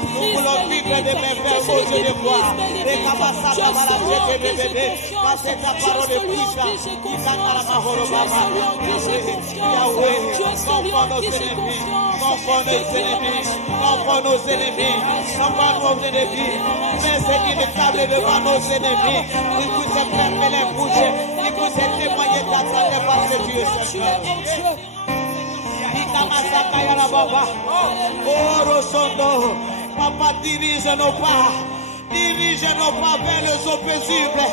Nous voulons vivre de merveilles aux yeux de gloire. Et Kamasaka Malachete de bébé. Parce que ta parole est puissante. Yahweh, non pas nos ennemis, non pas nos ennemis, non pas nos ennemis, non pas nos ennemis, mais c'est une table devant nos ennemis, qui puisse fermer les bouches, qui puisse témoigner de la santé parce que tu es Seigneur. Ikamasaka la baba, oh Rosondo, papa dirige nos pas. Dirige nos pas vers les eaux paisibles.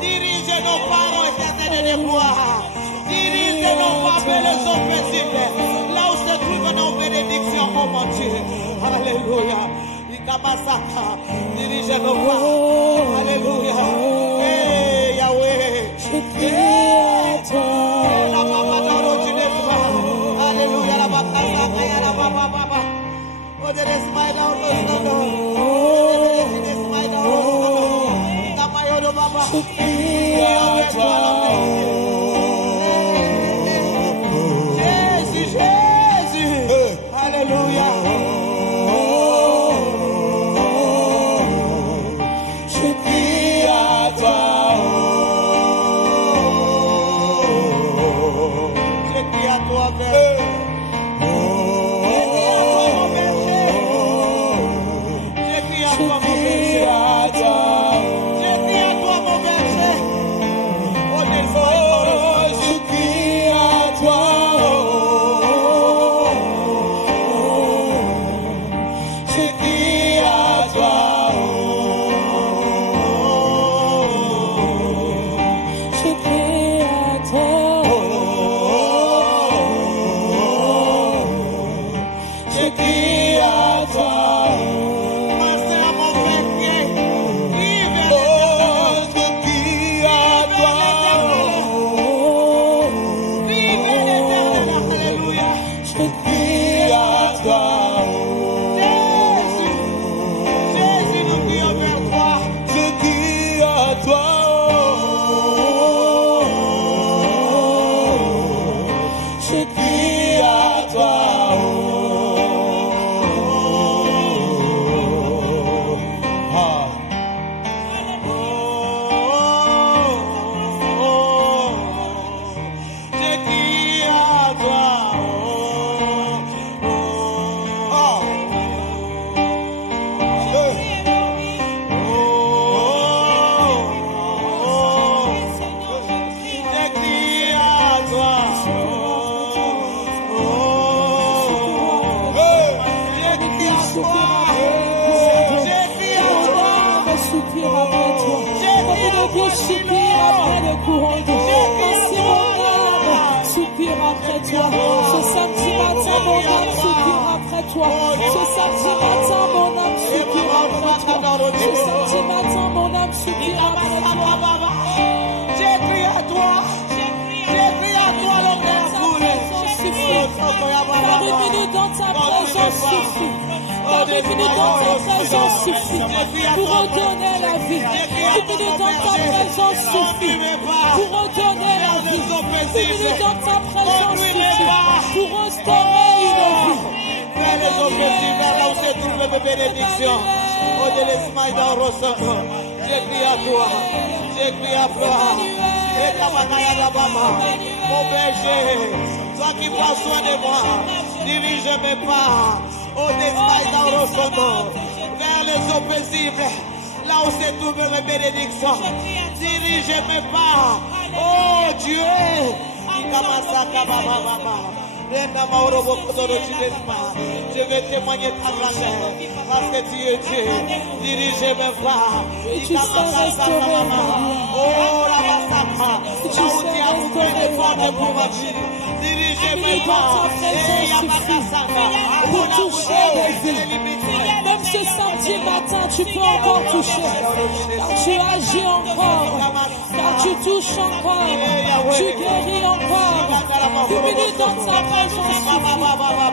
Dirige nos pas au éternel de gloire. Dirige nos pas vers les eaux paisibles. Là où se trouve nos bénédictions, oh mon Dieu. Alléluia. Ikamasaka. Dirige nos pas. Alléluia. Je crie à toi. Jésus, Jésus. Alléluia. Je crie à toi. Je crie à toi, Père. Je vais témoigner ta grandeur parce que tu es Dieu. Dirige mes pas. Oh, la massacre. Là où tu as ouvert les portes pour ma vie. Dirige mes pas. Pour toucher les vies. Même ce samedi matin, tu peux encore toucher. Car tu agis encore. Car tu touches encore. Tu guéris encore. Une minute dans ta présence suffit.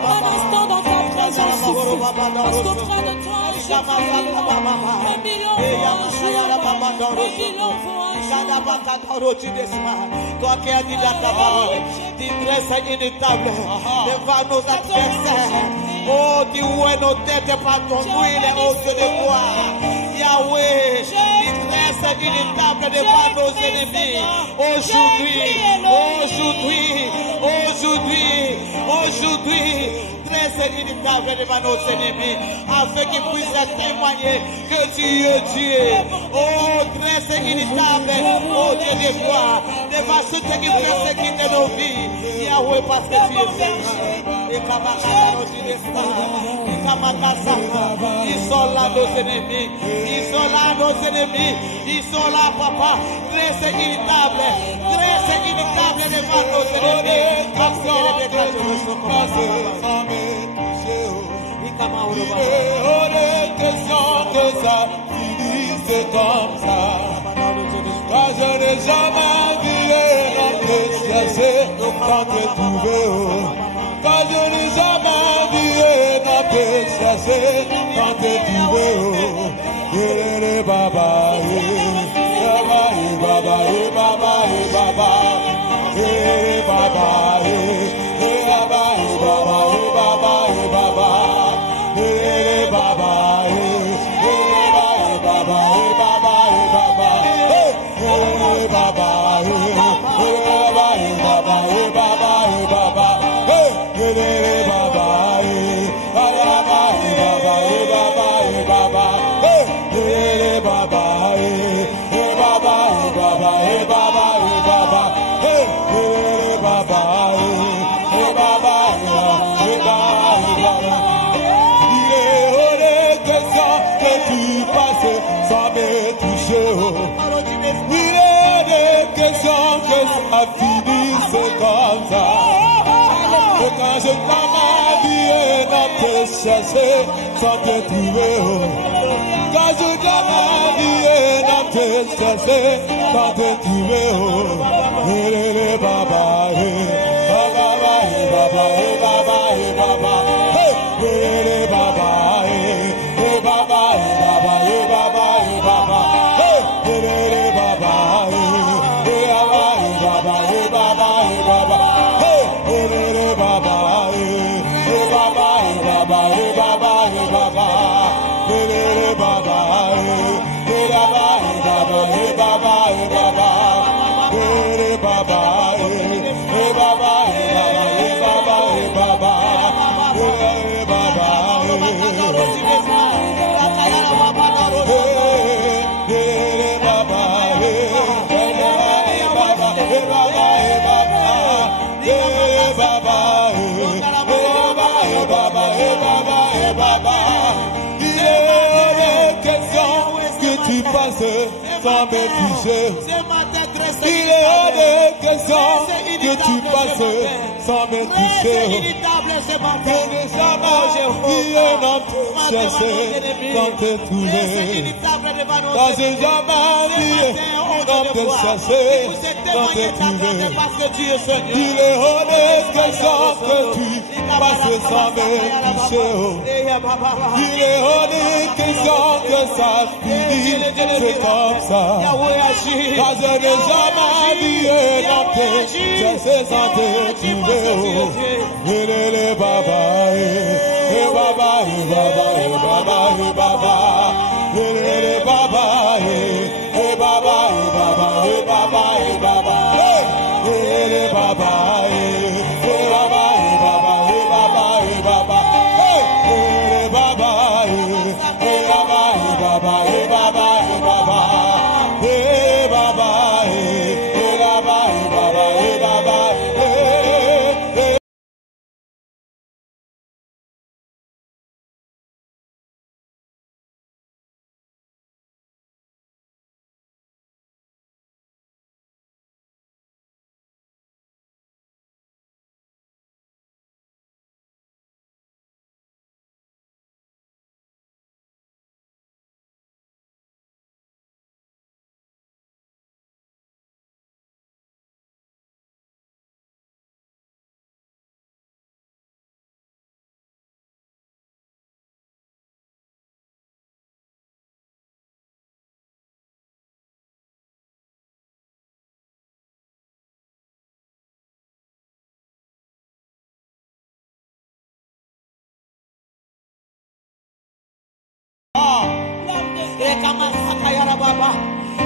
Un instant dans ta présence suffit. Parce qu'auprès de toi, je prie. 1 million pour un jour. 1 million pour un jour. Toi qui as dit dans ta parole, tu dresses une table devant nos adversaires. Oh, tu ouais nos têtes par ton huile et os de gloire. Yahweh, tu dresses une table devant nos ennemis. Aujourd'hui, dresse une table devant nos ennemis, afin qu'ils puissent témoigner que tu es Dieu. Oh, dresse une table, oh Dieu de gloire, devant ceux qui persécutent nos vies. Yahweh, parce que tu es Ils sont là, nos ennemis. Ils sont là, nos ennemis. Ils sont là, papa. Dresse une table devant nos ennemis. C'est comme ça. Car je n'ai jamais vu l'empêcher quand te trouver. Car je n'ai jamais vu l'empêcher quand te trouver. Baba, Quand je t'en ma vie non te chercher sans te trouver. Quand je t'en ma vie non te chercher sans te trouver. Baba, baba, baba, baba, baba, hey, baba, hey, baba, baba, baba, baba, hey, baba, hey, baba, hey, baba, baba. Sans me toucher, il est hors de question que tu passes sans me toucher. Que les jamais qui n'ont cherché sans te trouver. Dans ce jamais n'ont te cherché sans te trouver. Il est hors de question que tu passes sans me toucher. Il est hors de question que ça finisse, c'est comme ça. Car je n'ai jamais vu non te chercher sans te trouver. Il baba, baba, baba, baba, baba, il baba, baba, baba, baba, baba, il baba,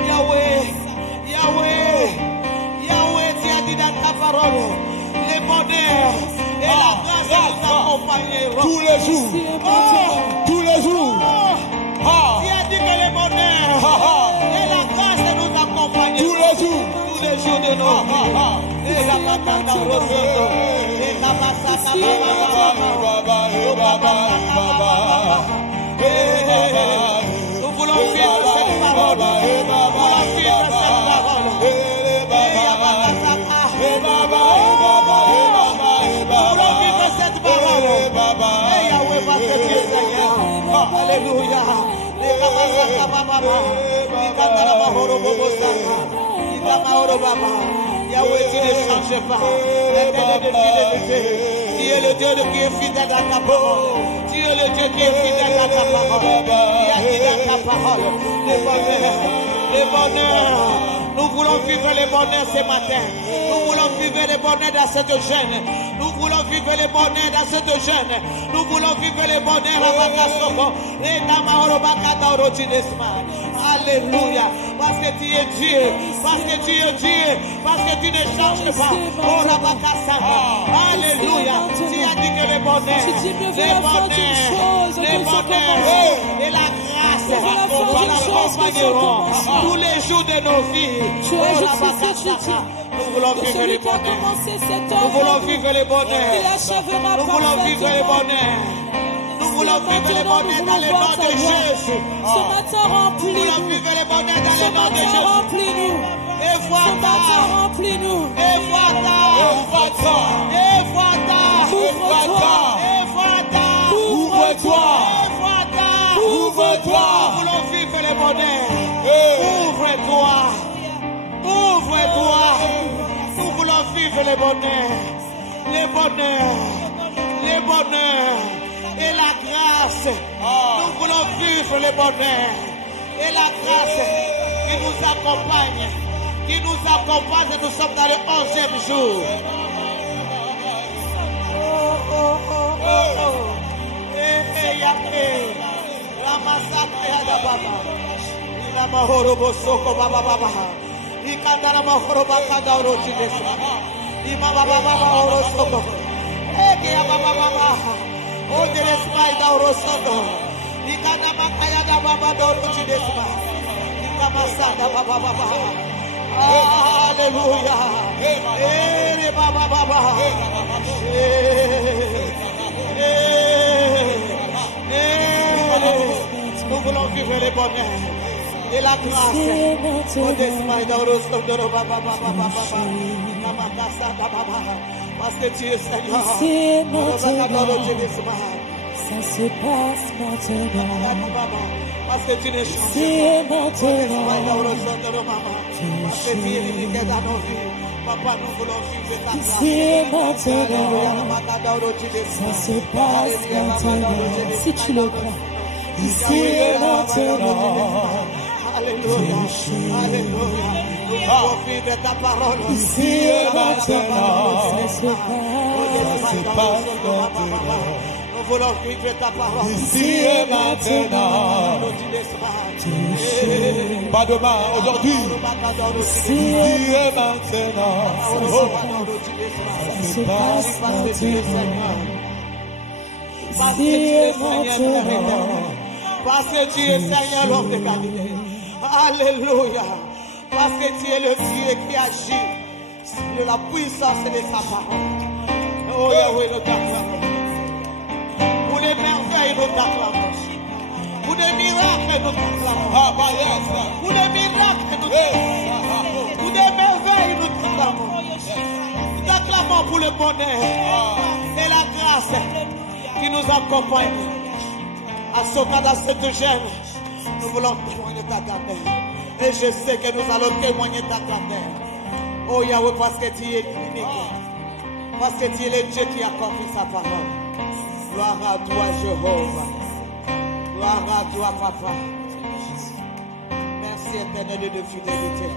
Yahweh, Yahweh, Yahweh, tu as dit dans ta parole, les bonheurs et la grâce nous accompagneront tous les jours, tous les jours. Tu as dit que les bonheurs et la grâce nous accompagneront tous les jours de nos vies. Et la matata rosoto, et la masaka baba. Nous voulons vivre cette parole. Nous voulons vivre cette parole. Nous voulons vivre cette parole. Et Yahweh va te dire, Seigneur. Alléluia. Yahweh, tu ne changes pas. Tu es le Dieu qui est fidèle à ta parole. Tu es le Dieu qui est fidèle à ta parole. Qui a dit dans ta parole, le bonheur, le bonheur. Nous voulons vivre les bonheurs ce matin. Nous voulons vivre les bonheurs dans cette jeune. Nous voulons vivre les bonheurs dans cette jeune. Nous voulons vivre les bonheurs à Bakasoko. Alléluia. Parce que tu es Dieu. Parce que tu es Dieu. Parce que tu ne changes pas. Oh, alléluia. Tu as dit que les bonheurs et la grâce nous accompagneront tous les jours de nos vies. Nous voulons vivre les bonheurs. Nous voulons vivre les bonheurs. Nous voulons vivre les bonheurs. Nous voulons vivre les bonheurs dans le nom de Jésus. Ce matin, Nous voulons vivre les bonheurs dans le nom de Jésus. remplis-nous. Et voilà. Remplis-nous. Et voilà. Et voilà. Ouvre-toi. Ouvre-toi. Nous voulons vivre les bonheurs. Ouvre-toi. Ouvre-toi. Nous voulons vivre les bonheurs. Les bonheurs. Les bonheurs. Et la grâce. Nous voulons vivre les bonheurs. Et la grâce qui nous accompagne. Qui nous accompagne. Nous sommes dans le 11e jour. La massacre ya baba. Ila mahoro bosoko baba baba. Ikandara mahoro bakanda orochi desu. Ima baba baba orosoko. Eke ya baba baba. Odere spider orosoko. Ikanda makaya da baba orochi desu. Ikamasada baba baba. Hallelujah. Ere baba baba. Nous voulons vivre les bonheurs et la grâce. Parce que tu es Seigneur. Ça se passe maintenant. Parce que tu ne changes C'est pas. maintenant. Parce que tu es limité dans nos vies. Papa, nous voulons vivre ta grâce. C'est maintenant. Ça se passe maintenant. Si tu le crois. Ici et maintenant. Alléluia. Alléluia. Nous voulons vivre ta parole. Ici et maintenant. Ça se passe. Nous voulons vivre ta parole. Ici et maintenant. Pas demain, aujourd'hui. Ici et maintenant. Ça se passe maintenant. Parce que tu es Seigneur, parce que tu es Seigneur, l'homme de Galilée. Alléluia. Parce que tu es le Dieu qui agit de la puissance de sa parole. Oh Yahweh, nous t'acclamons. Pour les merveilles, nous t'acclamons. Pour des miracles, nous t'acclamons. Pour des miracles, nous t'acclamons. Pour des merveilles, nous t'acclamons. Nous t'acclamons pour le bonheur et la grâce qui nous accompagne. À ce cas dans cette gêne, nous voulons témoigner ta grandeur. Et je sais que nous allons témoigner ta grandeur. Oh Yahweh, parce que tu es unique. Parce que tu es le Dieu qui a accompli sa parole. Gloire à toi, Jéhovah. Gloire à toi, Papa. Merci éternel de fidélité.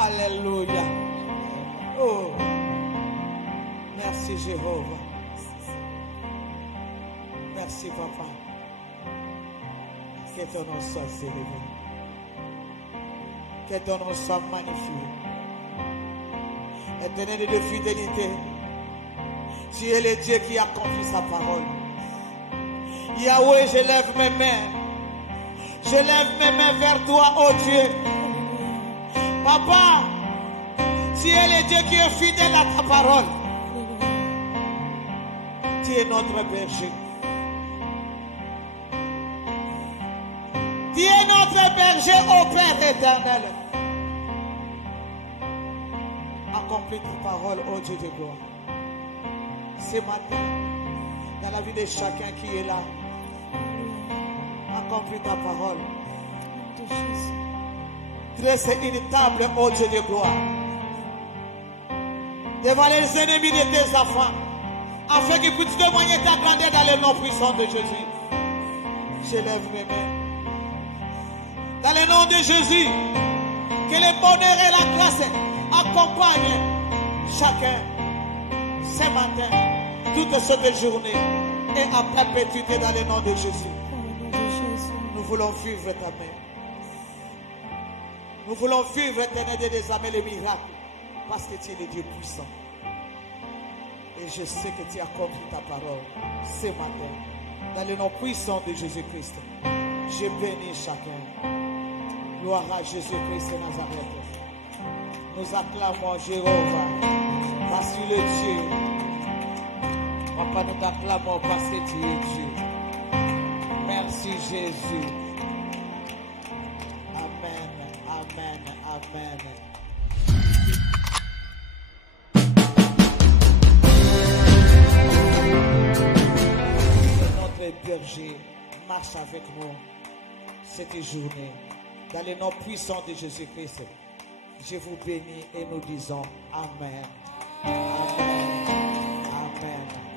Alléluia. Oh, merci Jéhovah. Merci Papa. Que ton nom soit élevé. Que ton nom soit magnifié. Éternel de fidélité, tu es le Dieu qui accomplit sa parole. Yahweh, je lève mes mains. Je lève mes mains vers toi, oh Dieu. Papa, tu es le Dieu qui est fidèle à ta parole. Tu es notre berger. Tu es notre berger, ô Père éternel. Accomplis ta parole, ô Dieu de gloire. Ce matin, dans la vie de chacun qui est là, accomplis ta parole. Dresse une table, ô Dieu de gloire, devant les ennemis de tes enfants, afin qu'ils puissent témoigner ta grandeur dans le nom puissant de Jésus. Je lève mes mains. Dans le nom de Jésus, Que le bonheur et la grâce accompagnent chacun ce matin, toute cette journée et à perpétuité dans le nom de Jésus. Nous voulons vivre ta main. Nous voulons vivre, éternel Dieu des armées, les miracles, parce que tu es le Dieu puissant. Et je sais que tu as accompli ta parole ce matin. Dans le nom puissant de Jésus-Christ, je bénis chacun. Gloire à Jésus-Christ de Nazareth. Nous acclamons Jéhovah, parce que le Dieu. Papa, nous t'acclamons parce que tu es Dieu. Merci Jésus. Amen, amen, amen. Notre berger marche avec nous cette journée. Dans le nom puissant de Jésus-Christ, je vous bénis et nous disons Amen. Amen. Amen.